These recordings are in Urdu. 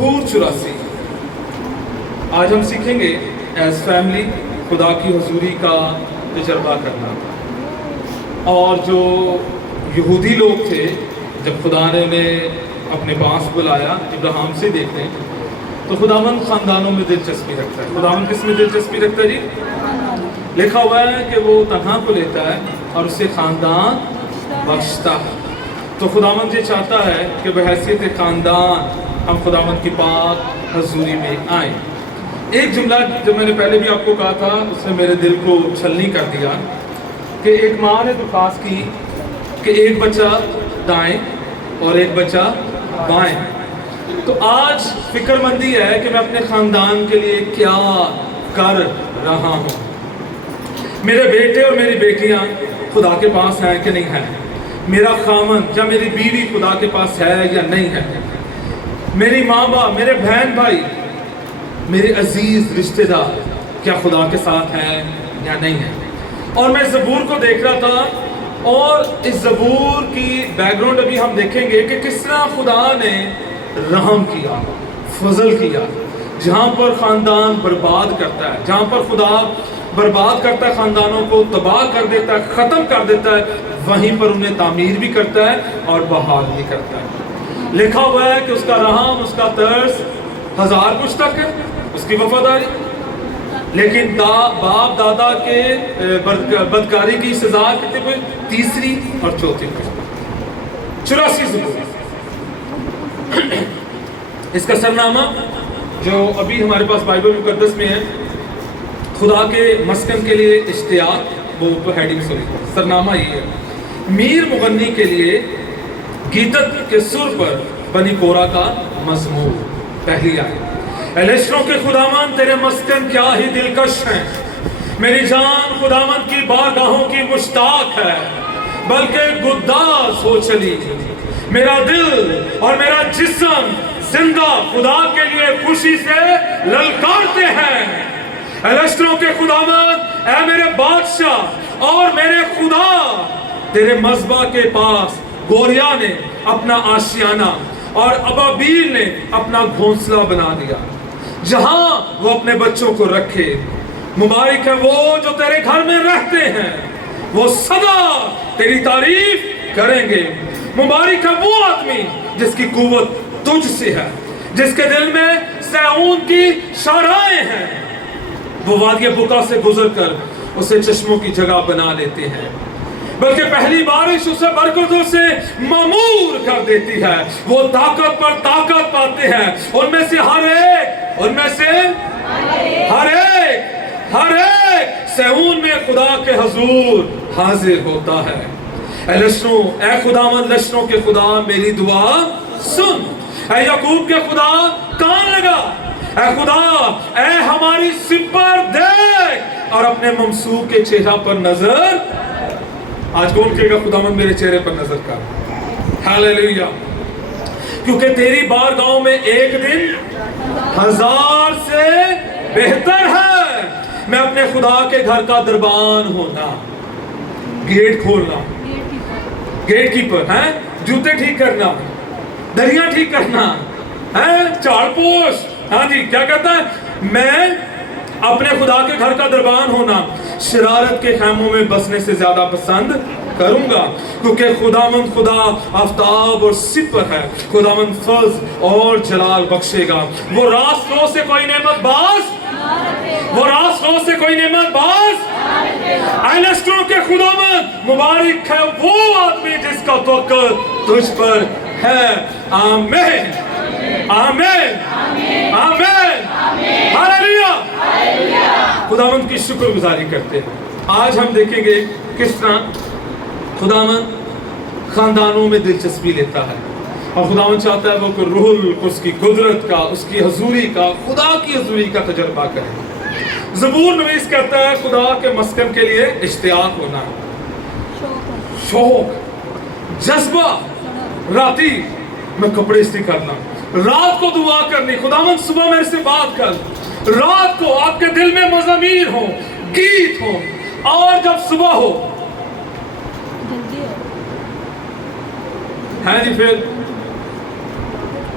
84 آج ہم سیکھیں گے ایز فیملی خدا کی حضوری کا تجربہ کرنا. اور جو یہودی لوگ تھے جب خدا نے انہیں اپنے پاس بلایا، ابراہیم سے دیکھتے ہیں تو خداوند خاندانوں میں دلچسپی رکھتا ہے. خداوند کس میں دلچسپی رکھتا ہے جی؟ لکھا ہوا ہے کہ وہ تنہا کو لیتا ہے اور اسے خاندان بخشتا ہے. تو خداوند یہ چاہتا ہے کہ بحیثیت خاندان ہم خداوند کی پاک حضوری میں آئیں. ایک جملہ جو میں نے پہلے بھی آپ کو کہا تھا اس نے میرے دل کو چھلنی کر دیا کہ ایک ماں نے درخواست کی کہ ایک بچہ دائیں اور ایک بچہ بائیں. تو آج فکر مندی ہے کہ میں اپنے خاندان کے لیے کیا کر رہا ہوں. میرے بیٹے اور میری بیٹیاں خدا کے پاس ہیں کہ نہیں ہیں؟ میرا خامن یا میری بیوی خدا کے پاس ہے یا نہیں ہے؟ میری ماں باپ، میرے بہن بھائی، میرے عزیز رشتہ دار کیا خدا کے ساتھ ہیں یا نہیں ہیں؟ اور میں زبور کو دیکھ رہا تھا اور اس زبور کی بیک گراؤنڈ ابھی ہم دیکھیں گے کہ کس طرح خدا نے رحم کیا، فضل کیا. جہاں پر خاندان برباد کرتا ہے، جہاں پر خدا برباد کرتا ہے، خاندانوں کو تباہ کر دیتا ہے، ختم کر دیتا ہے، وہیں پر انہیں تعمیر بھی کرتا ہے اور بحال بھی کرتا ہے. لکھا ہوا ہے کہ اس کا رحم، اس کا ترس 1000 کچھ تک ہے، اس کی وفاداری. لیکن باپ دادا کے بدکاری کی سزا کتنے پہ؟ 3 اور 4 پہ. 84 زبور. اس کا سرنامہ جو ابھی ہمارے پاس بائبل مقدس میں ہے، خدا کے مسکن کے لیے اشتیاق، وہ اوپر ہیڈنگ سوری سرنامہ یہ ہے: میر مغنی کے لیے گیتت کے سر پر بنی کورا کا مزمور. پہلی آیت: اے لشکروں کے خداوند تیرے مسکن کیا ہی دلکش ہیں. میری جان خداوند کی بارگاہوں کی مشتاق ہے، بلکہ گداز ہو چلی. میرا دل اور میرا جسم زندہ خدا کے لیے خوشی سے للکارتے ہیں. اے لشکروں کے خداوند، اے میرے بادشاہ اور میرے خدا، تیرے مذبح کے پاس گوریا نے اپنا آشیانہ اور ابابیل نے اپنا گھونسلہ بنا دیا جہاں وہ اپنے بچوں کو رکھے. مبارک ہے وہ جو تیرے گھر میں رہتے ہیں، وہ سدا تیری تعریف کریں گے. مبارک ہے وہ آدمی جس کی قوت تجھ سے ہے، جس کے دل میں سیعون کی شاہراہیں ہیں. وہ وادی بکا سے گزر کر اسے چشموں کی جگہ بنا لیتے ہیں، بلکہ پہلی بارش اسے برکتوں سے معمور کر دیتی ہے. وہ طاقت پر طاقت پاتے ہیں. ان میں سے ہر ایک سیعون میں خدا کے حضور حاضر ہوتا ہے. اے لشکروں، اے خداوند لشکروں کے خدا، میری دعا سن. اے یعقوب کے خدا، کان لگا. اے خدا، اے ہماری سپر دیکھ اور اپنے ممسوح کے چہرہ پر نظر. آج کون کہے گا خداوند میرے چہرے پر نظر کر؟ ہاللیلویہ. کیونکہ تیری بارگاہوں میں ایک دن 1000 سے بہتر ہے. میں اپنے خدا کے گھر کا دربان ہونا، گیٹ کھولنا، گیٹ کیپر ہیں، جوتے ٹھیک کرنا، دریاں ٹھیک کرنا، چار پوش. ہاں جی، کیا کہتا ہے؟ میں اپنے خدا کے گھر کا دربان ہونا شرارت کے خیموں میں بسنے سے زیادہ پسند کروں گا. کیونکہ خداوند خدا آفتاب اور سپر ہے. خداوند فضل اور جلال بخشے گا. وہ راست رو سے کوئی نعمت باز، وہ راست رو سے کوئی نعمت باز. اے لشکروں کے خداوند، مبارک ہے وہ آدمی جس کا توکل تجھ پر ہے. آمین آمین آمین ہاللیلویہ. خداوند کی شکر گزاری کرتے ہیں. آج ہم دیکھیں گے کس طرح خداوند خاندانوں میں دلچسپی لیتا ہے، اور خداوند چاہتا ہے وہ کہ روح القدس اس کی قدرت کا، اس کی حضوری کا، خدا کی حضوری کا تجربہ کرے. زبور نویس کہتا ہے خدا کے مسکن کے لیے اشتیاق ہونا، شوق، جذبہ. راتی میں کپڑے استری کرنا، رات کو دعا کرنی، خداوند صبح میرے سے بات کر. رات کو آپ کے دل میں مزامیر ہوں، گیت ہوں، اور جب صبح ہو ہے جی پھر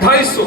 250।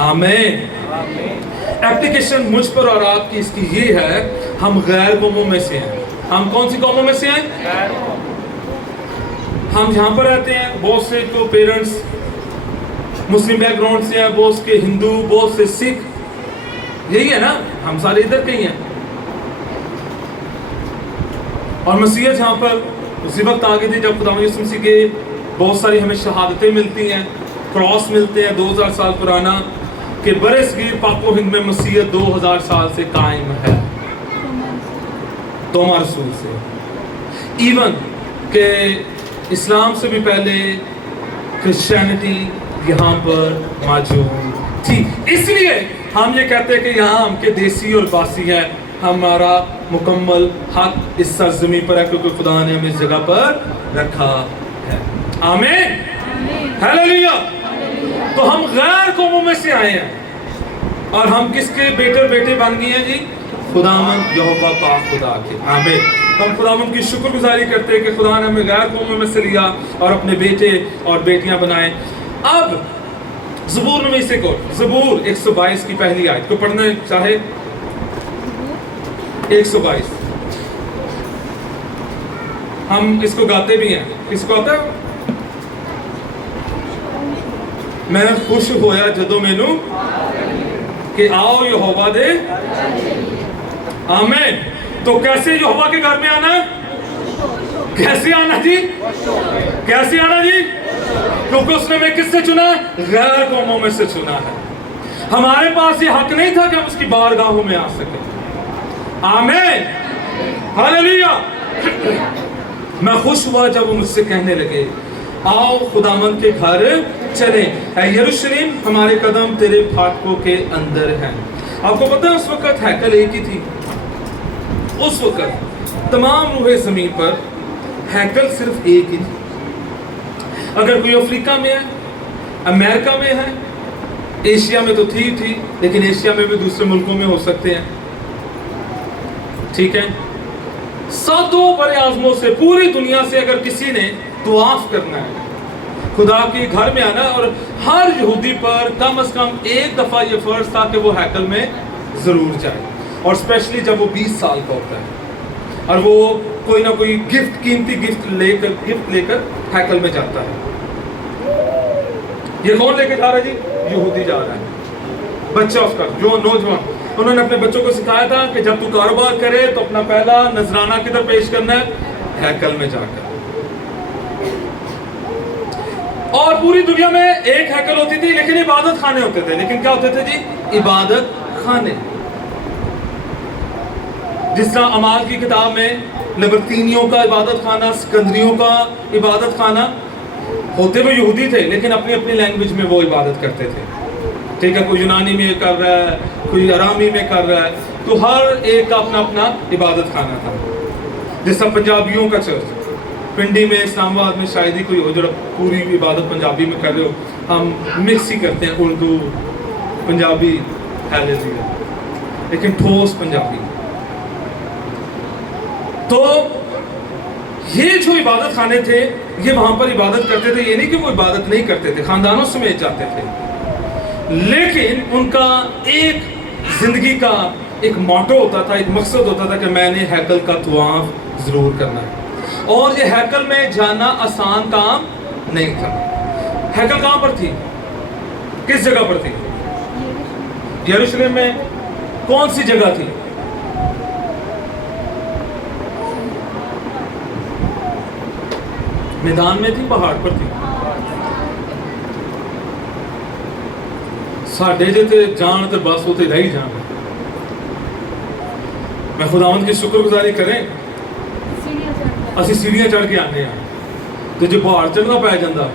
آمین. ایپلیکیشن مجھ پر اور آپ کی اس کی یہ ہے، ہم غیر قوموں میں سے ہیں. ہم کون سی قوموں میں سے ہیں؟ ہم جہاں پر رہتے ہیں بہت سے تو پیرنٹس مسلم بیک گراؤنڈ سے ہیں، بہت کے ہندو، بہت سے سکھ، یہی ہے نا، ہم سارے ادھر کے ہی ہیں. اور مسیحیت جہاں پر اسی وقت آگے تھی جب خدا یسوع مسیح کے بہت ساری ہمیں شہادتیں ملتی ہیں، کراس ملتے ہیں 2000 سال پرانا، کہ برے صغیر پاک و ہند میں مسیحیت 2000 سال سے قائم ہے، توما رسول سے. ایون کہ اسلام سے بھی پہلے کرسچینٹی یہاں پر موجود تھی. اس لیے ہم یہ کہتے ہیں کہ یہاں ہم کے دیسی اور باسی ہیں، ہمارا مکمل حق اس سرزمین پر ہے کیونکہ خدا نے ہمیں اس جگہ پر رکھا ہے. آمین، ہیلیلویا. تو ہم غیر قوموں میں سے آئے ہیں اور ہم کس کے بیٹے بن گئے ہیں جی؟ خداوند یہوہ پاک خدا کے. آمین. ہم خداوند کی شکر گزاری کرتے ہیں کہ خدا نے ہمیں غیر قوموں میں سے لیا اور اپنے بیٹے اور بیٹیاں بنائے. اب زبور میں سے کو زبور 122 کی پہلی آیت کو پڑھنا چاہے. 122 ہم اس کو گاتے بھی ہیں. کس کو آتا ہے؟ میں خوش ہویا جدو مینو کہ آؤ یہوہ دے. آمین. تو کیسے یہوہ کے گھر میں آنا؟ کیسے آنا جی؟ کیسے آنا جی؟ کیونکہ اس نے ہمیں کس سے چنا؟ غیر قوموں میں سے چنا ہے. ہمارے پاس یہ حق نہیں تھا کہ ہم اس کی بارگاہوں میں آ سکیں. آمین، ہلیلویا. میں خوش ہوا جب وہ مجھ سے کہنے لگے آؤ خداوند کے گھر چلیں، اے یروشلم ہمارے قدم تیرے پھاٹکوں کے اندر ہیں. آپ کو پتہ ہے اس وقت ہیکل ایک ہی تھی. اس وقت تمام روح زمین پر ہیکل صرف ایک ہی تھی. اگر کوئی افریقہ میں ہے، امریکہ میں ہے، ایشیا میں تو تھی لیکن ایشیا میں بھی دوسرے ملکوں میں ہو سکتے ہیں. ٹھیک ہے، 7 بڑے اعظموں سے پوری دنیا سے اگر کسی نے طواف کرنا ہے، خدا کے گھر میں آنا، اور ہر یہودی پر کم از کم ایک دفعہ یہ فرض تھا کہ وہ ہیکل میں ضرور جائے. اور اسپیشلی جب وہ 20 سال کا ہوتا ہے اور وہ کوئی نہ کوئی گفٹ، قیمتی گفٹ لے کر ہیکل میں جاتا ہے. یہ کون لے کے جا رہا ہے جی؟ یہودی جا رہا ہے. بچہ اس کا جو نوجوان، انہوں نے اپنے بچوں کو سکھایا تھا کہ جب تو کاروبار کرے تو اپنا پہلا نذرانہ کدھر پیش کرنا ہے؟ ہیکل میں جا کر. اور پوری دنیا میں ایک ہیکل ہوتی تھی لیکن عبادت خانے ہوتے تھے. لیکن کیا ہوتے تھے جی؟ عبادت خانے. جس طرح اعمال کی کتاب میں لبرتینیوں کا عبادت خانہ، سکندریوں کا عبادت خانہ، ہوتے وہ یہودی تھے لیکن اپنی اپنی لینگویج میں وہ عبادت کرتے تھے. ٹھیک ہے، کوئی یونانی میں کر رہا ہے، کوئی آرامی میں کر رہا ہے، تو ہر ایک کا اپنا اپنا عبادت خانہ تھا. جس طرح پنجابیوں کا چرچ پنڈی میں، اسلام آباد میں شاید ہی کوئی ہو جو پوری عبادت پنجابی میں کر رہے ہو. ہم مکس ہی کرتے ہیں، اردو پنجابی، ہیلیلویا، لیکن ٹھوس پنجابی. تو یہ جو عبادت خانے تھے یہ وہاں پر عبادت کرتے تھے. یہ نہیں کہ وہ عبادت نہیں کرتے تھے، خاندانوں سمیت جاتے تھے، لیکن ان کا ایک زندگی کا ایک موٹو ہوتا تھا، ایک مقصد ہوتا تھا کہ میں نے ہیکل کا طواف ضرور کرنا ہے. اور یہ ہیکل میں جانا آسان کام نہیں تھا. ہیکل کہاں پر تھی؟ کس جگہ پر تھی؟ یروشلم میں. کون سی جگہ تھی؟ میدان میں تھی، پہاڑ پر تھی. ساڈے جے تے جان تے بس ہوتے رہ جان. میں خداوند کی شکر گزاری کریں اسی سیڑھیاں چڑھ کے آنے ہیں تو جو پہاڑ چڑھنا پی جاتا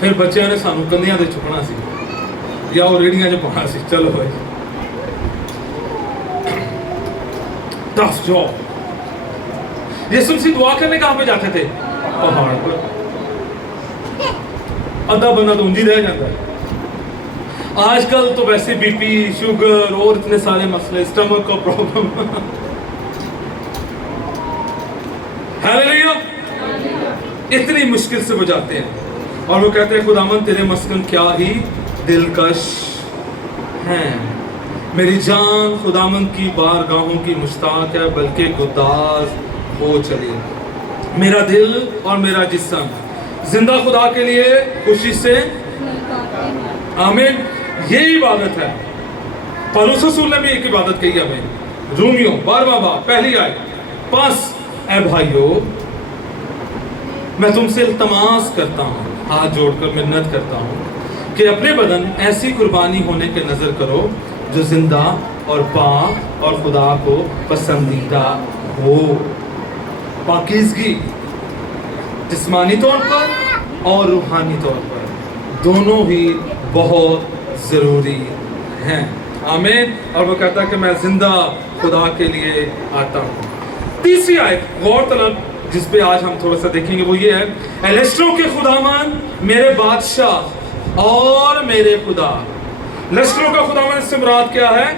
پھر بچیاں نے سانو کندیاں تے چکنا سی یا وہ ریڑیاں چ پانا سی. چلو بھائی، ٹف جاب. یسوع مسیح دعا کرنے کہاں پہ جاتے تھے؟ پہاڑ پر. آدھا بندہ تو انجی رہ جاتا ہے. آج کل تو ویسے بی پی، شوگر اور اتنے سارے مسئلے، اسٹمک کا پرابلم. ہیلیلویا، اتنی مشکل سے وہ جاتے ہیں. اور وہ کہتے ہیں خداوند تیرے مسکن کیا ہی دلکش ہیں، میری جان خداوند کی بارگاہوں کی مشتاق ہے بلکہ گداز ہو چلے، میرا دل اور میرا جسم زندہ خدا کے لیے خوشی سے آمین۔ یہ عبادت ہے، پالوس رسول نے بھی ایک عبادت کہی ہمیں، رومیو 12 باب پہلی آیت، پس اے بھائیو میں تم سے التماس کرتا ہوں، ہاتھ جوڑ کر منت کرتا ہوں کہ اپنے بدن ایسی قربانی ہونے کے نظر کرو جو زندہ اور پاک اور خدا کو پسندیدہ ہو۔ پاکیزگی جسمانی طور پر اور روحانی طور پر دونوں ہی بہت ضروری ہیں، آمین۔ اور وہ کہتا ہے کہ میں زندہ خدا کے لیے آتا ہوں۔ تیسری آیت غور طلب جس پہ آج ہم تھوڑا سا دیکھیں گے وہ یہ ہے، اے لشکروں کے خداوند میرے بادشاہ اور میرے خدا۔ لشکروں کا خداوند اس سے مراد کیا ہے؟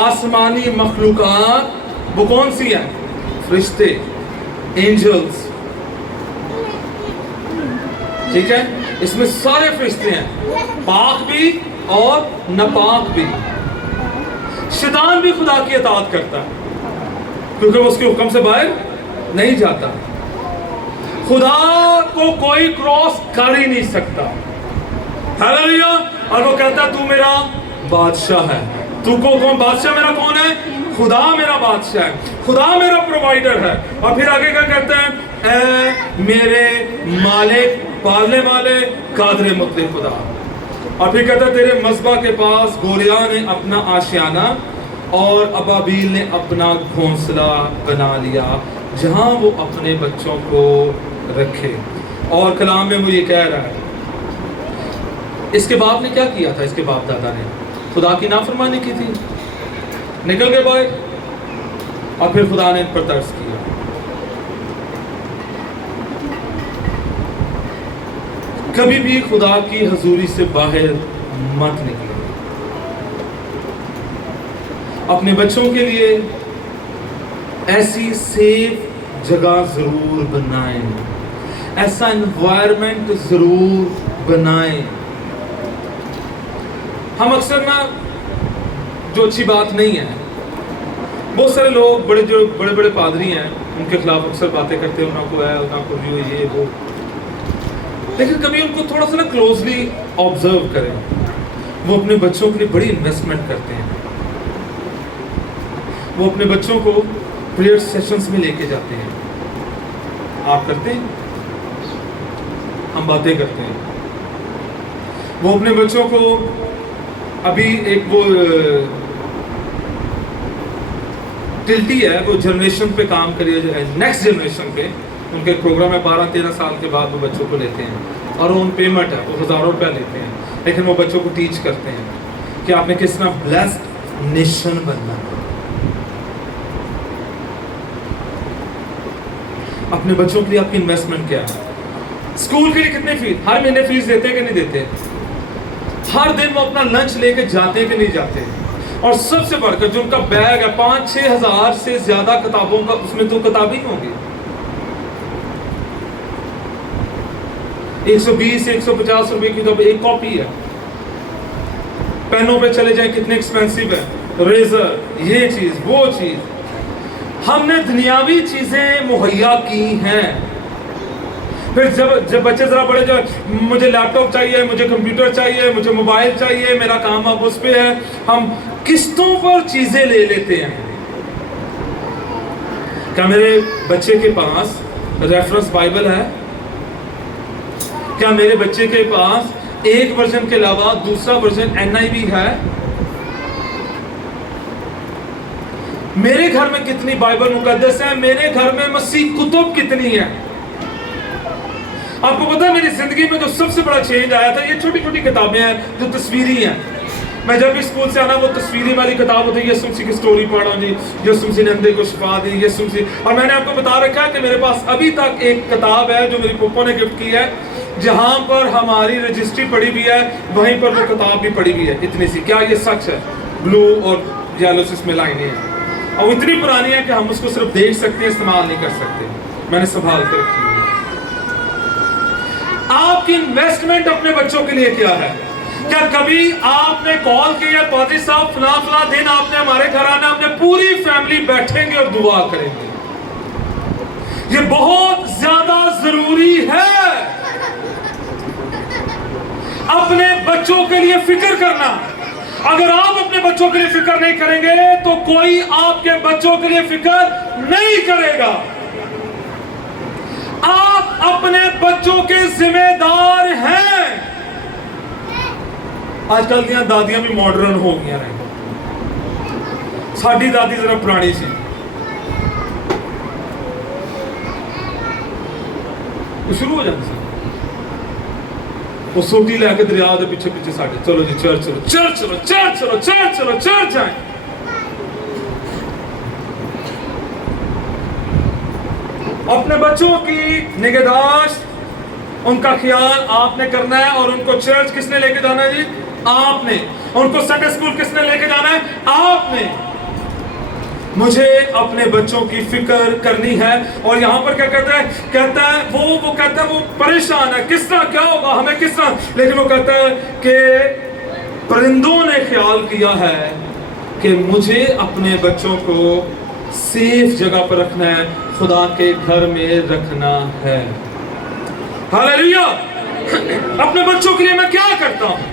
آسمانی مخلوقات، وہ کون سی ہیں؟ فرشتے، اینجلز، ٹھیک ہے، اس میں سارے فرشتے ہیں، پاک بھی اور ناپاک بھی۔ شیطان بھی خدا کی اطاعت کرتا ہے کیونکہ وہ اس کے حکم سے باہر نہیں جاتا۔ خدا کو کوئی کراس کر ہی نہیں سکتا، ہاللیلویا۔ اور وہ کہتا ہے تو میرا بادشاہ ہے۔ تو کو کون بادشاہ میرا کون ہے؟ خدا میرا بادشاہ ہے، خدا میرا پرووائڈر ہے۔ اور پھر آگے کیا کہتے ہیں؟ اے میرے مالک، پالنے والے، قادر مطلق خدا۔ اور پھر کہتا ہے تیرے مذبح کے پاس گوریا نے اپنا آشیانہ اور ابابیل نے اپنا گھونسلہ بنا لیا جہاں وہ اپنے بچوں کو رکھے۔ اور کلام میں وہ یہ کہہ رہا ہے، اس کے باپ نے کیا کیا تھا؟ اس کے باپ دادا نے خدا کی نافرمانی کی تھی، نکل گئے باہر، اور پھر خدا نے ان پر ترس کیا۔ کبھی بھی خدا کی حضوری سے باہر مت نکلے، اپنے بچوں کے لیے ایسی سیف جگہ ضرور بنائیں، ایسا انوائرمنٹ ضرور بنائیں۔ ہم اکثر نا جو اچھی بات نہیں ہے، بہت سارے لوگ بڑے بڑے پادری ہیں، ان کے خلاف اکثر باتیں کرتے ہیں، انہوں کو ہے، انہوں کو یہ وہ، لیکن کبھی ان کو تھوڑا سا نا کلوزلی آبزرو کریں۔ وہ اپنے بچوں کے لیے بڑی انویسٹمنٹ کرتے ہیں، وہ اپنے بچوں کو پریئر سیشنز میں لے کے جاتے ہیں۔ آپ کرتے ہیں؟ ہم باتیں کرتے ہیں۔ وہ اپنے بچوں کو ابھی ایک وہ ٹلٹی ہے، وہ جنریشن پہ کام کریے جو ہے، نیکسٹ جنریشن پہ ان کے پروگرام ہے، 12-13 سال کے بعد وہ بچوں کو لیتے ہیں اور ان پیمنٹ ہے، وہ ہزاروں روپیہ لیتے ہیں، لیکن وہ بچوں کو ٹیچ کرتے ہیں کہ آپ نے کس طرح بلیسڈ نیشن بننا ہے۔ اپنے بچوں کے لیے آپ کی انویسٹمنٹ کیا ہے؟ اسکول کے لیے کتنے فیس؟ ہر مہینے فیس دیتے ہیں کہ نہیں دیتے؟ ہر دن وہ اپنا لنچ لے کے جاتے ہیں کہ نہیں جاتے؟ اور سب سے بڑھ کر جو ان کا بیگ ہے 5-6 ہزار سے زیادہ کتابوں کا، اس میں تو کتابیں ہی ہوں گی، 120-150 روپے کی تو ایک کاپی ہے۔ پینوں پہ چلے جائیں کتنے ایکسپینسیو ہے، ریزر، یہ چیز وہ چیز۔ ہم نے دنیاوی چیزیں مہیا کی ہیں، پھر جب بچے ذرا بڑے جو مجھے لیپ ٹاپ چاہیے، مجھے کمپیوٹر چاہیے، مجھے موبائل چاہیے، میرا کام اب اس پہ ہے، ہم قسطوں پر چیزیں لے لیتے ہیں۔ کیا میرے بچے کے پاس ریفرنس بائبل ہے؟ کیا میرے بچے کے پاس ایک ورژن کے علاوہ دوسرا ورژن NIV ہے؟ میرے گھر میں کتنی بائبل مقدس ہے؟ میرے گھر میں مسیح کتب کتنی ہیں؟ آپ کو پتا ہے میری زندگی میں جو سب سے بڑا چینج آیا تھا، یہ چھوٹی چھوٹی کتابیں ہیں جو تصویری ہیں۔ میں جب بھی اسکول سے آنا وہ تصویری والی کتاب ہوتی ہے، یسوع مسیح کی سٹوری پڑھا جی، یسوع مسیح نے اندھے کو شفا دی، یسوع مسیح۔ اور میں نے آپ کو بتا رکھا ہے کہ میرے پاس ابھی تک ایک کتاب ہے جو میری پھوپھو نے گفٹ کی ہے، جہاں پر ہماری رجسٹری پڑی ہوئی ہے وہیں پر وہ کتاب بھی پڑی ہوئی ہے، اتنی سی۔ کیا یہ سچ ہے؟ بلو اور یلو سے اس میں لائنیں ہیں، اور اتنی پرانی ہے کہ ہم اس کو صرف دیکھ سکتے ہیں، استعمال نہیں کر سکتے۔ میں نے سنبھال کے رکھی ہے۔ آپ کی انویسٹمنٹ اپنے بچوں کے لیے کیا ہے؟ کیا کبھی آپ نے کال کیا پادری صاحب فلاں دن آپ نے ہمارے گھر آنا، ہم نے پوری فیملی بیٹھیں گے اور دعا کریں گے؟ یہ بہت زیادہ ضروری ہے اپنے بچوں کے لیے فکر کرنا۔ اگر آپ اپنے بچوں کے لیے فکر نہیں کریں گے تو کوئی آپ کے بچوں کے لیے فکر نہیں کرے گا۔ آپ اپنے بچوں کے ذمہ دار ہیں۔ آج کل دیا دادیاں بھی ماڈرن ہو گیا رہے، ساڈی دادی ذرا پرانی سی، شروع ہو جاتی سی، وہ سوٹی لے کے دریا دے پیچھے پیچھے ساڈے، چلو جی چرچ چلو چرچ چلو چرچ چلو چرچ چلو چرچ جائیں۔ اپنے بچوں کی نگہداشت، ان کا خیال آپ نے کرنا ہے، اور ان کو چرچ کس نے لے کے جانا ہے جی؟ آپ نے۔ ان کو سنڈے اسکول کس نے لے کے جانا ہے؟ آپ نے۔ مجھے اپنے بچوں کی فکر کرنی ہے۔ اور یہاں پر کیا کہتا ہے؟ کہتا ہے وہ کہتا ہے وہ پریشان ہے، کس طرح کیا ہوگا ہمیں، کس طرح، لیکن وہ کہتا ہے کہ پرندوں نے خیال کیا ہے کہ مجھے اپنے بچوں کو سیف جگہ پر رکھنا ہے، خدا کے گھر میں رکھنا ہے۔ ہاللیلویا۔ اپنے بچوں کے لیے میں کیا کرتا ہوں؟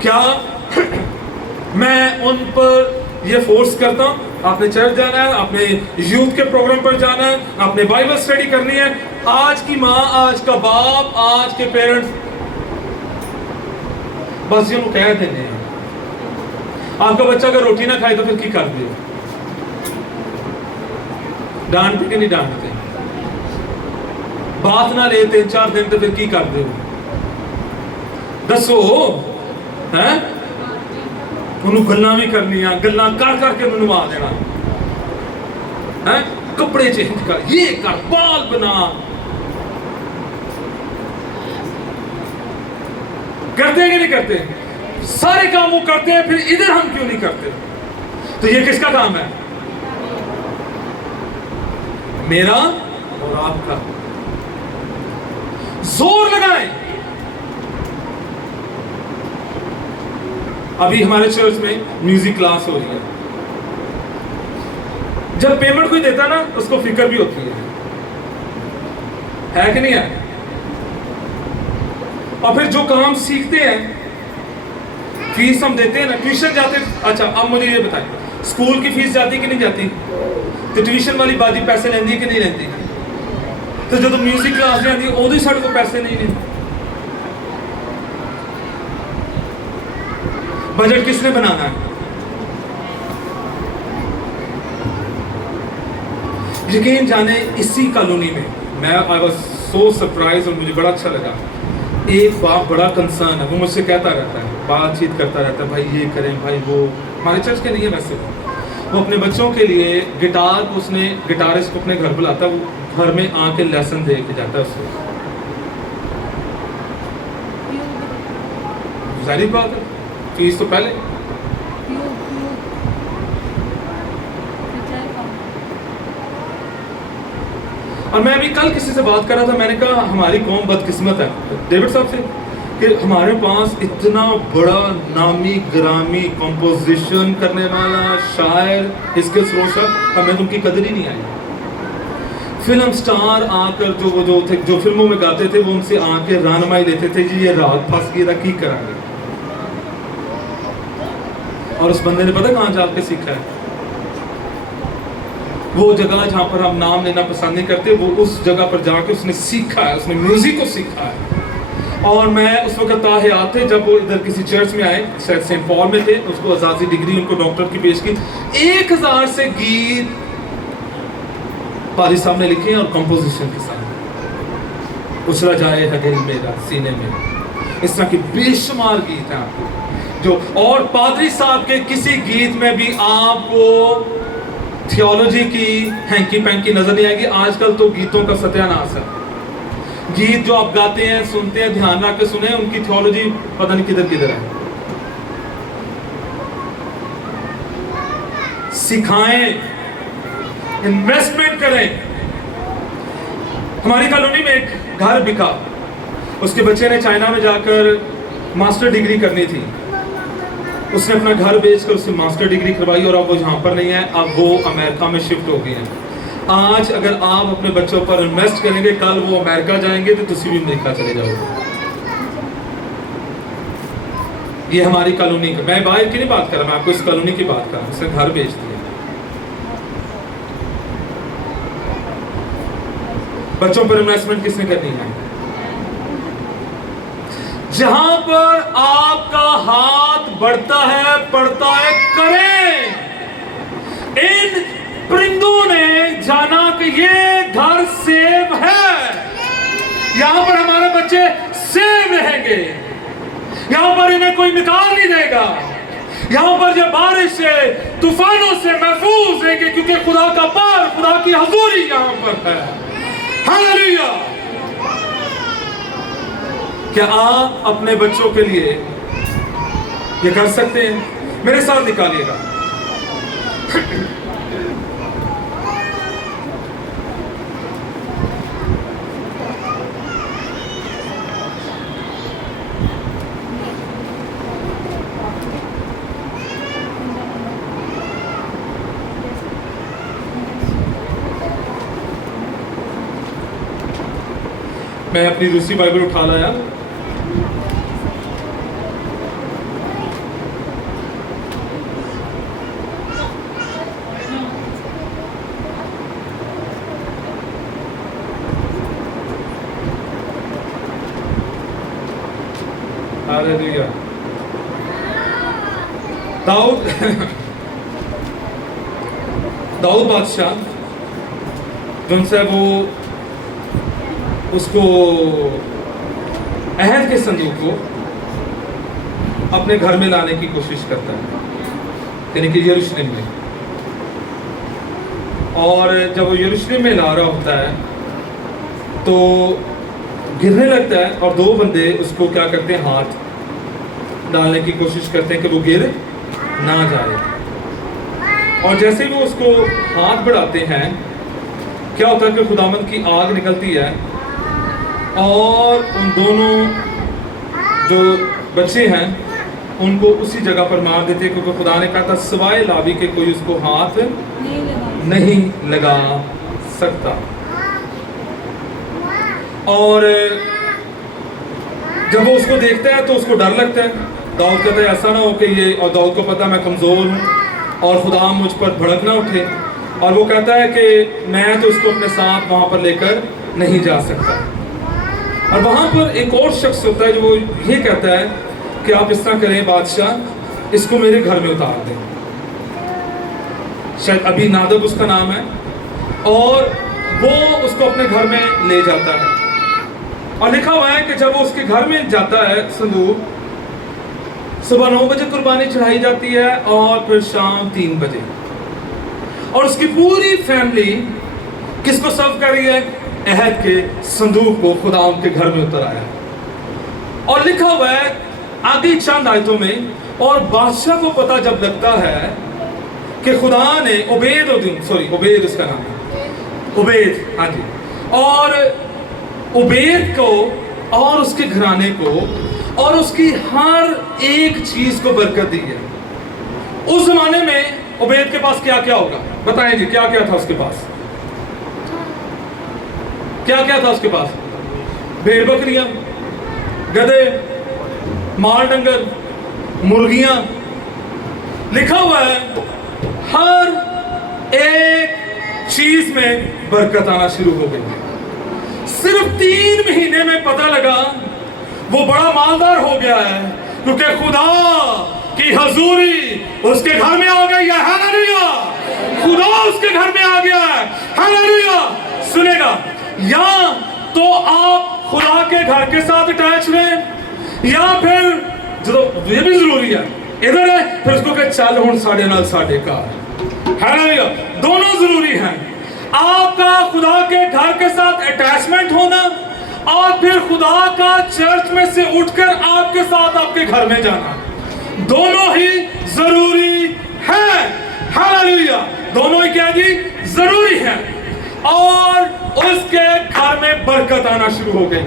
کیا میں ان پر یہ فورس کرتا ہوں آپ نے چرچ جانا ہے، آپ نے یوتھ کے پروگرام پر جانا ہے، آپ نے بائبل سٹڈی کرنی ہے؟ آج کی ماں، آج کا باپ، آج کے پیرنٹس بس یہ کہہ دینے ہیں آپ کا بچہ اگر روٹی نہ کھائے تو پھر کی کر دے؟ ڈانٹتے کہ نہیں ڈانٹتے؟ بات نہ لے 3-4 دن تو پھر کی کر دے؟ دسو ہے انہوں گلنا بھی کرنی ہے، گلنا کر کر کے منوا دینا، کپڑے چینج کر، یہ کر، بال بنا، کرتے ہیں کہ نہیں کرتے؟ سارے کام وہ کرتے ہیں، پھر ادھر ہم کیوں نہیں کرتے؟ تو یہ کس کا کام ہے؟ میرا اور آپ کا۔ زور لگائیں۔ ابھی ہمارے چرچ میں میوزک کلاس ہو رہی ہے، جب پیمنٹ کوئی دیتا نا اس کو فکر بھی ہوتی ہے کہ نہیں ہے؟ اور پھر جو کام سیکھتے ہیں، فیس ہم دیتے ہیں نا، ٹیوشن جاتے ہیں۔ اچھا اب مجھے یہ بتائیں، اسکول کی فیس جاتی کہ نہیں جاتی؟ تو ٹیوشن والی باجی پیسے لیندی ہے کہ نہیں لیندی؟ تو جب میوزک کلاس جاتی ہے ادھر ساڈے کو پیسے نہیں لیندی۔ بجٹ کس نے بنانا ہے؟ یقین جانے اسی کالونی میں I was so surprised اور مجھے بڑا اچھا لگا، ایک باپ بڑا کنسرن ہے، وہ مجھ سے کہتا رہتا ہے، بات چیت کرتا رہتا ہے، بھائی یہ کریں، بھائی وہ، ہمارے چرچ کے نہیں ہے ویسے، وہ اپنے بچوں کے لیے گٹار کو، اس نے گٹارسٹ کو اپنے گھر بلاتا ہے، وہ گھر میں آ کے لیسن دے کے جاتا ہے اس کو۔ ظاہری بات ہے، فیس تو پہلے۔ اور میں ابھی کل کسی سے بات کر رہا تھا، میں نے کہا ہماری قوم بدقسمت ہے ڈیوڈ صاحب سے، کہ ہمارے پاس اتنا بڑا نامی گرامی کمپوزیشن کرنے والا شاعر، اس کے سروشر، ہمیں تو ان کی قدر ہی نہیں آئی۔ فلم سٹار آ کر جو فلموں میں گاتے تھے، وہ ان سے آ کے رہنمائی دیتے تھے، جی یہ راگ پھنس گیا تھا، کی کریں گے؟ اور اس بندے نے پتہ کہاں جا کے سیکھا ہے؟ وہ جگہ جہاں پر ہم نام لینا پسند نہیں کرتے، وہ اس جگہ پر جا کے اس نے سیکھا ہے، اس نے میوزک کو سیکھا ہے۔ اور میں اس وقت تاحیات تھے جب وہ ادھر کسی چرچ میں آئے، شاید سینٹ پال میں تھے، اس کو اعزازی ڈگری ان کو ڈاکٹر کی پیش کی، 1000 سے گیت پادری صاحب نے لکھے اور کمپوزیشن کے ساتھ، اچھلا جائے ہے دل میرا سینے میں، اس طرح کی بے شمار گیت ہیں آپ کو جو، اور پادری صاحب کے کسی گیت میں بھی آپ کو تھیولوجی کی ہینکی پینکی نظر نہیں آئے گی۔ آج کل تو گیتوں کا ستیہ ناش ہے، گیت جو آپ گاتے ہیں، سنتے ہیں، دھیان رکھ کے سنیں، ان کی تھیولوجی پتہ نہیں کدھر کدھر ہے۔ سکھائیں، انویسٹمنٹ کریں۔ ہماری کالونی میں ایک گھر بکا، اس کے بچے نے چائنا میں جا کر ماسٹر ڈگری کرنی تھی. اس نے اپنا گھر بیچ کر اس سے ماسٹر ڈگری کروائی اور اب وہ یہاں پر نہیں ہے, اب وہ امریکہ میں شفٹ ہو گئی ہیں. آج اگر آپ اپنے بچوں پر انویسٹ کریں گے, کل وہ امریکہ جائیں گے تو تسی بھی امریکہ چلے جاؤ گے. یہ ہماری کالونی کا, میں باہر کی نہیں بات کر رہا, میں آپ کو اس کالونی کی بات کر رہا ہوں. اس نے گھر بیچ دیا. بچوں پر انویسٹمنٹ کس نے کرنی ہے؟ جہاں پر آپ کا ہاتھ بڑھتا ہے پڑتا ہے, کریں. ان پرندوں نے جانا کہ یہ گھر سیف ہے, یہاں پر ہمارے بچے سیف رہیں گے, یہاں پر انہیں کوئی نکال نہیں دے گا, یہاں پر جب بارش سے طوفانوں سے محفوظ رہیں گے, کیونکہ خدا کا پار, خدا کی حضوری یہاں پر ہے. ہاللیلویہ. کیا آپ اپنے بچوں کے لیے یہ کر سکتے ہیں؟ میرے ساتھ نکالیے گا. میں اپنی دوسری بائبل اٹھا لایا. ہاللیلویہ. داؤد بادشاہ جن سے وہ اس کو عہد کے صندوق کو اپنے گھر میں لانے کی کوشش کرتا ہے, یعنی کہ یروشلم میں. اور جب وہ یروشلم میں لا رہا ہوتا ہے تو گرنے لگتا ہے, اور دو بندے اس کو کیا کرتے ہیں, ہاتھ ڈالنے کی کوشش کرتے ہیں کہ وہ گر نہ جائے. اور جیسے وہ اس کو ہاتھ بڑھاتے ہیں, کیا ہوتا ہے کہ خداوند کی آگ نکلتی ہے اور ان دونوں جو بچے ہیں ان کو اسی جگہ پر مار دیتے ہیں, کیونکہ خدا نے کہا تھا سوائے لاوی کے کوئی اس کو ہاتھ نہیں لگا سکتا. اور جب وہ اس کو دیکھتا ہے تو اس کو ڈر لگتا ہے. داؤد کہتا ہے ایسا نہ ہو کہ یہ, اور داؤد کو پتا میں کمزور ہوں اور خدا مجھ پر بھڑک نہ اٹھے, اور وہ کہتا ہے کہ میں تو اس کو اپنے ساتھ وہاں پر لے کر نہیں جا سکتا. اور وہاں پر ایک اور شخص ہوتا ہے جو وہ یہ کہتا ہے کہ آپ اس طرح کریں بادشاہ, اس کو میرے گھر میں اتار دیں. شاید ابھی نادب اس کا نام ہے, اور وہ اس کو اپنے گھر میں لے جاتا ہے. اور لکھا ہوا ہے کہ جب وہ اس کے گھر میں جاتا ہے صندوق, صبح 9 بجے قربانی چڑھائی جاتی ہے اور پھر شام 3 بجے, اور اس کی پوری فیملی کس کو سرو کر رہی ہے؟ عہد کے صندوق کو خدا ان کے گھر میں اتر آیا. اور لکھا ہوا ہے آگے چند آیتوں میں, اور بادشاہ کو پتہ جب لگتا ہے کہ خدا نے عبید اس کا نام ہے, عبید, ہاں جی, اور عبید کو اور اس کے گھرانے کو اور اس کی ہر ایک چیز کو برکت دی ہے. اس زمانے میں عبید کے پاس کیا کیا ہوگا؟ بتائیں جی, کیا کیا تھا اس کے پاس؟ کیا کیا تھا اس کے پاس؟ بھیڑ بکریاں, گدھے, مال ڈنگر, مرغیاں. لکھا ہوا ہے ہر ایک چیز میں برکت آنا شروع ہو گئی. صرف 3 مہینے میں پتہ لگا وہ بڑا مالدار ہو گیا ہے, کیونکہ خدا کی حضوری اس کے گھر میں آ گئی ہے. ہاللیلویہ. خدا اس کے گھر میں آ گیا ہے. ہاللیلویہ. سنے گا, یا تو آپ خدا کے گھر کے ساتھ اٹیچ رہیں, یا پھر یہ بھی ضروری ہے ادھر ہے پھر اس کو کہ چل ہوں ساڑھے نال ساڑھے کا. ہاللیلویہ. دونوں ضروری ہیں. آپ کا خدا کے گھر کے ساتھ اٹیچمنٹ ہونا, اور پھر خدا کا چرچ میں سے اٹھ کر آپ کے ساتھ آپ کے گھر میں جانا, دونوں ہی ضروری ہیں. ہاللیلویہ. دونوں ہی کیا جی؟ ضروری ہیں. اور اس کے گھر میں برکت آنا شروع ہو گئی.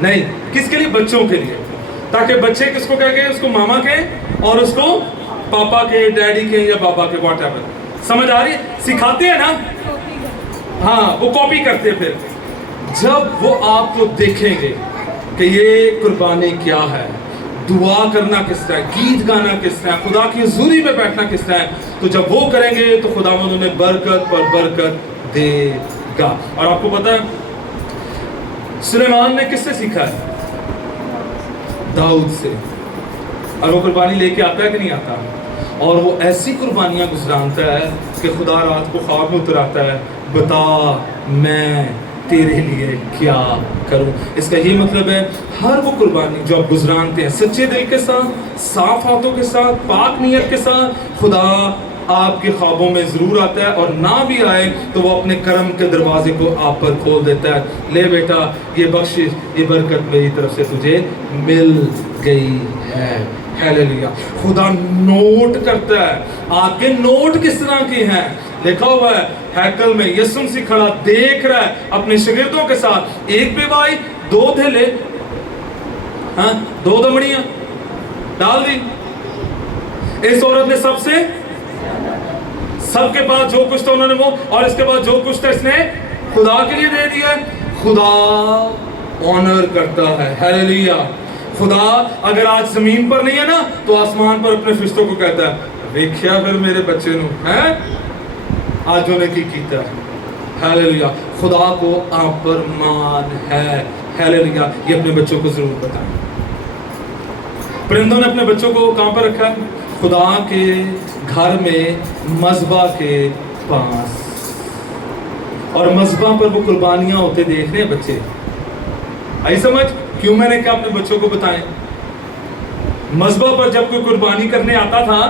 نہیں، کس کے لیے؟ بچوں کے لیے، تاکہ بچے کس کو کہہ گئے؟ اس کو ماما کہیں اور اس کو پاپا کے، ڈیڈی کے یا بابا کے، واٹ ایور. سمجھ آ رہی ہے؟ سکھاتے ہیں نا، ہاں وہ کاپی کرتے ہیں. پھر جب وہ آپ کو دیکھیں گے کہ یہ قربانی کیا ہے، دعا کرنا کس طرح ہے، گیت گانا کس طرح ہے، خدا کی حضوری میں بیٹھنا کس طرح ہے، تو جب وہ کریں گے تو خداوند انہیں برکت پر برکت دے گا. اور آپ کو پتا ہے سلیمان نے کس سے سیکھا ہے؟ داؤد سے. اور وہ قربانی لے کے آتا ہے کہ نہیں آتا؟ اور وہ ایسی قربانیاں گزرانتا ہے کہ خدا رات کو خواب میں اتر آتا ہے، بتا میں تیرے لیے کیا کروں. اس کا یہ مطلب ہے ہر وہ قربانی جو آپ گزرانتے ہیں سچے دل کے ساتھ، صاف ہاتھوں کے ساتھ، پاک نیت کے ساتھ، خدا آپ کے خوابوں میں ضرور آتا ہے، اور نہ بھی آئے تو وہ اپنے کرم کے دروازے کو آپ پر کھول دیتا ہے. لے بیٹا یہ بخشش، یہ برکت میری طرف سے تجھے مل گئی ہے. ہیلیلویا. خدا نوٹ کرتا ہے آپ کے نوٹ کس طرح کے ہیں. لکھا ہوا ہے ہیکل میں یسوع مسیح کھڑا دیکھ رہا ہے اپنے شاگردوں کے ساتھ، ایک بیوائی، 2 تھیلے، ہاں 2 دمڑیاں ڈال دی. اس عورت نے سب کے پاس جو کچھ تھا انہوں نے وہ، اور اس کے بعد جو کچھ تھا اس نے خدا کے لیے دے دیا. خدا آنر کرتا ہے. ہیلیلویا. خدا اگر آج زمین پر نہیں ہے نا تو آسمان پر اپنے فرشتوں کو کہتا ہے دیکھیا پھر میرے بچے نو ہیں آج انہیں کی کیتا ہے. ہیلیلویا. خدا کو آپ پر مان ہے. ہیلیلویا. یہ اپنے بچوں کو ضرور بتائیں. پرندوں نے اپنے بچوں کو کہاں پر رکھا ہے؟ خدا کے گھر میں مذبح کے پاس. اور مذبح پر وہ قربانیاں ہوتے دیکھ رہے ہیں بچے. آئی سمجھ کیوں میں نے کہا اپنے بچوں کو بتائیں؟ مذبح پر جب کوئی قربانی کرنے آتا تھا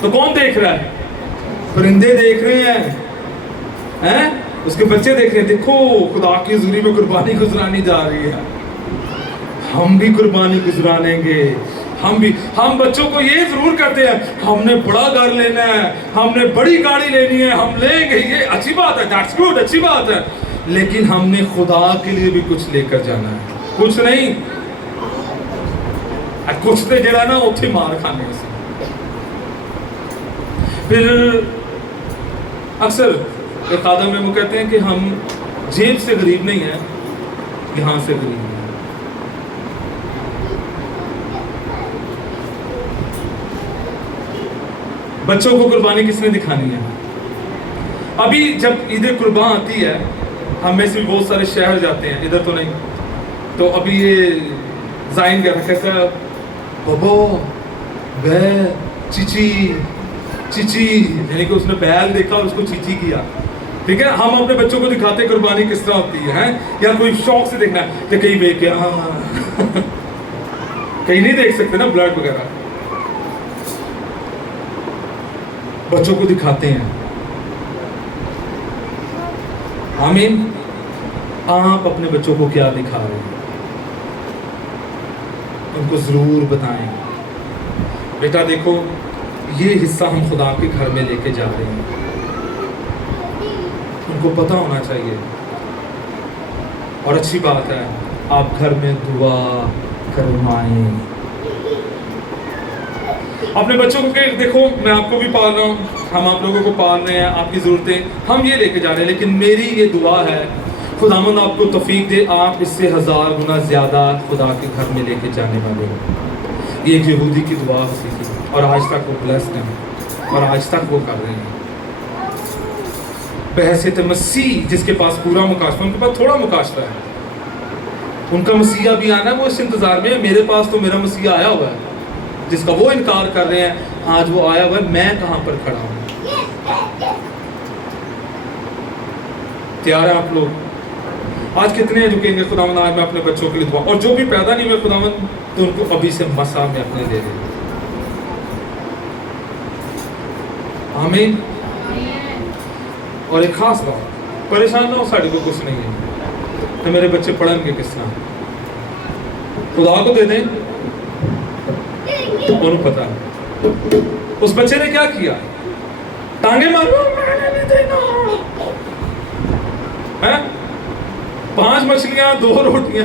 تو کون دیکھ رہا ہے؟ پرندے دیکھ رہے ہیں، اس کے بچے دیکھ رہے ہیں. دیکھو خدا کی حضوری میں قربانی گزرانی جا رہی ہے، ہم بھی قربانی گزرانیں گے. ہم بچوں کو یہ ضرور کرتے ہیں ہم نے بڑا گھر لینا ہے، ہم نے بڑی گاڑی لینی ہے، ہم لیں گے. یہ اچھی بات ہے، دیٹس گڈ، اچھی بات ہے. لیکن ہم نے خدا کے لیے بھی کچھ لے کر جانا ہے. کچھ نہیں، کچھ تو جڑا نا اتھے مار کھانے سے. پھر اکثر ایک آدم میں وہ کہتے ہیں کہ ہم جیب سے غریب نہیں ہیں، یہاں سے غریب ہیں. بچوں کو قربانی کس نے دکھانی ہے؟ ابھی جب عید قربان آتی ہے ہم میں سے بہت سارے شہر جاتے ہیں، ادھر تو نہیں. تو ابھی یہ زائن کہہ رہا کہتا ہے بابا بے چیچی، یعنی کہ اس نے بیل دیکھا اور اس کو چیچی کیا. ٹھیک ہے. ہم اپنے بچوں کو دکھاتے قربانی کس طرح ہوتی ہے، یا کوئی شوق سے دیکھنا ہے کہ کہیں دیکھ کے کہیں نہیں دیکھ سکتے نا بلڈ وغیرہ. بچوں کو دکھاتے ہیں. آمین. آپ اپنے بچوں کو کیا دکھا رہے ہیں؟ ان کو ضرور بتائیں بیٹا دیکھو یہ حصہ ہم خدا کے گھر میں لے کے جا رہے ہیں. ان کو پتہ ہونا چاہیے. اور اچھی بات ہے آپ گھر میں دعا کروائیں. اپنے بچوں کو کہ دیکھو میں آپ کو بھی پال رہا ہوں، ہم آپ لوگوں کو پال رہے ہیں، آپ کی ضرورتیں ہم یہ لے کے جا رہے ہیں، لیکن میری یہ دعا ہے خداوند آپ کو توفیق دے آپ اس سے 1000 گنا زیادہ خدا کے گھر میں لے کے جانے والے ہو. یہ ایک یہودی کی دعا ہوتی تھی اور آج تک وہ بلیسڈ ہیں اور آج تک وہ کر رہے ہیں. بحیثیت مسیح جس کے پاس پورا مکاشفہ، ان کے پاس تھوڑا مکاشفہ ہے. ان کا مسیح بھی آنا ہے، وہ اس انتظار میں ہے. میرے پاس تو میرا مسیح آیا ہوا ہے جس کا وہ انکار کر رہے ہیں. آج وہ آیا ہوا ہے، میں کہاں پر کھڑا ہوں؟ تیار ہیں آپ لوگ؟ آج کتنے ہیں جو کہیں گے خداوند آج میں اپنے بچوں کے لیے دعا، اور جو بھی پیدا نہیں ہوئے خداوند تو ان کو ابھی سے مسا میں اپنے دے دیں. آمین. اور ایک خاص بات، پریشان نہ ہو، ساڑھے کو کچھ نہیں ہے تو میرے بچے پڑھیں گے کس طرح؟ خدا کو دے دیں، انہوں پتا ہے. اس بچے نے کیا کیا؟ ٹانگیں مارو، میں نے نہیں دینا. 5 مچھلیاں 2 روٹیاں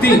3।